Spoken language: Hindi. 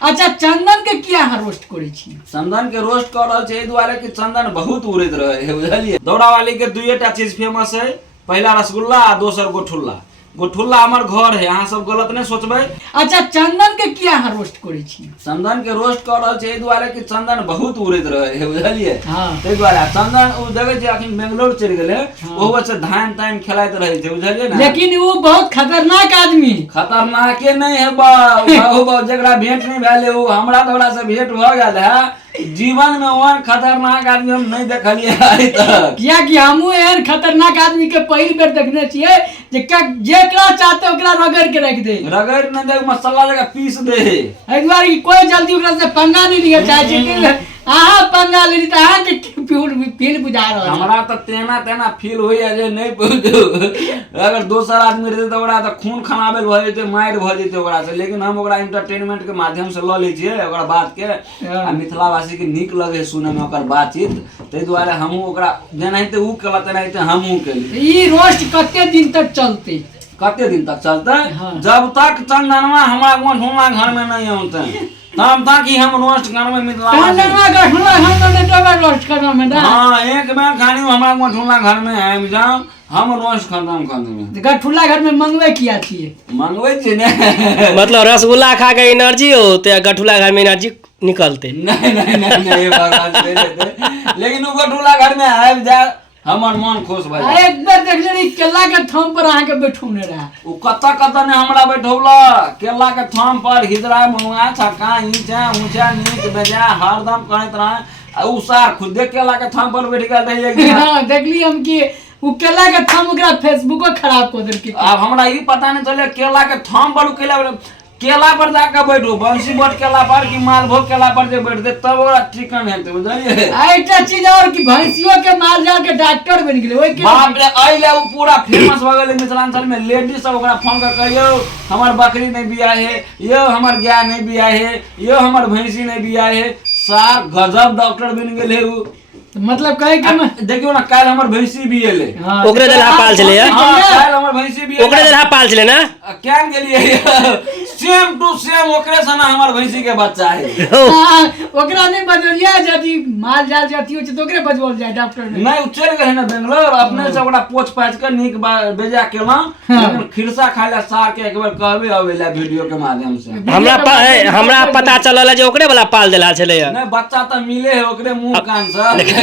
अच्छा चंदन के किया रोस्ट करे छी? चंदन के रोस्ट कर रहल छै एहि दुआरे कि चंदन बहुत उड़ैत रहे है, बुझलिए। दौड़ा वाली के दुइटा चीज फेमस है, पहला रसगुल्ला आ दोसर गोठुल्ला। गोठुल्ला हमर घर है, अहाँ सब गलत नहीं सोचबे। अच्छा चंदन के किया रोस्ट करे छी? चंदन के रोस्ट कर रहल छै एहि दुआरे कि चंदन बहुत उड़ैत रहे है, बुझलिए। हां ताहि दुआरे चंदन उ देखे छै अखन बेंगलोर चलि गेले, ओहो से धान तान खेलाइत रहे छै, बुझलिए ना। लेकिन वो बहुत खतरनाक आदमी। खतरनाके नहीं है बा जकरा भेंट नहीं भेले, उ हमरा तो ओकरा से भेंट भ गेल है। जीवन में ओहन खतरनाक आदमी हम नहीं देखलिए आइ तक। किया कि हमहू एहन खतरनाक आदमी के पहिल बेर देखने छियै जेकरा चाहते ओकरा रगड़ के रख दे। रगड़ नहीं दे, मसाला जगह पीस दे। एहि दुआरे कि कोई जल्दी ओकरा से पंगा नहीं लिया चाहे छै। अहाँ पंगा लेली त अहाँ के फील बुझा रहल। हमरा त तेना फील होइए जे नहीं पूछू। अगर दोसर आदमी रहते त ओकरा त खून खनाबे भ जेते, मारि भ जेते ओकरा से। लेकिन हम ओकरा एंटरटेनमेंट के माध्यम से ल लै छियै ओकरा बात के, आ मिथिलावासी के नीक लगे सुने में ओकर बातचीत। ताहि दुआरे हमहू ओकरा जेनाहिते उ केला तेनाहिते हमहू केली। ई रोस्ट कते दिन तक चलते? कते दिन तक चलते? जब तक चंदनवा हमरा गोठुल्ला घर में नहीं आते तब तक ही हम रोस्ट करबे मिथिलावासी। चंदनवा गोठुल्ला घर में डबल रोस्ट करबे ना। हां एक बेर खाली हमरा गोठुल्ला घर में आबि जाओ, हम रोस्ट खत्म कर देबे। गोठुल्ला घर में मंगवे किया छिए? मंगवे छी ने मतलब रसगुल्ला खा के एनर्जी हो तो गठुल्ला घर में एनर्जी निकलते। नहीं भगवान से देते। लेकिन उ गोठुल्ला घर में आबि जाए हमर मन खुश भ जाए। एक बार देख लेनी केला के थम पर आके बैठौने रहा। उ कत्ता ने हमरा बैठौला केला के थम पर, हिजरा मुंगा छक्का ईचा ऊंचा नीच बेजा हरदम करत रहा। उ सार खुद केला के थम पर बैठ गेल रही एक दिन। हां देखली हम कि उ केला के थम ओकरा फेसबुको खराब कर देलकै। अब हमरा ई पता नहीं चले केला के थम पर केला पर जाकर बैठो, बंसी बोट केला पर कि मालभोग केला पर जे बैठते तब ओकरा चिकन हेते, बुझलिए। एकटा चीज और कि भैंसियों के माल जाल के डॉक्टर बन गेलै। ओइ के बाप रे अइले उ पूरा फेमस भ गेलै मिथिलांचल में। लेडीज सब ओकरा फोन कर कहियो हमर बकरी नहीं बिया है, यो हमर गाय नहीं बिया है, यो हमर भैंसी नहीं बिया है। सार गजब डॉक्टर बन गेलै उ। मतलब कहे कि देखियो ना काल हमर भैंसी भी एले। ओकरे देलहा पाल छले या? हां काल हमर भैंसी भी ओकरे देलहा पाल छले ना? केन गेलिए सेम टू सेम ओकरे सना हमर भैंसी के बच्चा है। ओकरा नहीं बजलिया जदी माल जाल जती हो तो ओकरे बजवल जाय डॉक्टर ने। नहीं चल गए ना बेंगलोर, अपने से ओकरा पोछ पाछ के नीक बेजा केला। लेकिन खिरसा खाइला सार के एक बार कहबे आवेला वीडियो के माध्यम से। हमरा पता चलल जे ओकरे वाला पाल देला छले या। नहीं बच्चा तो मिले है ओकरे मुंह कान से।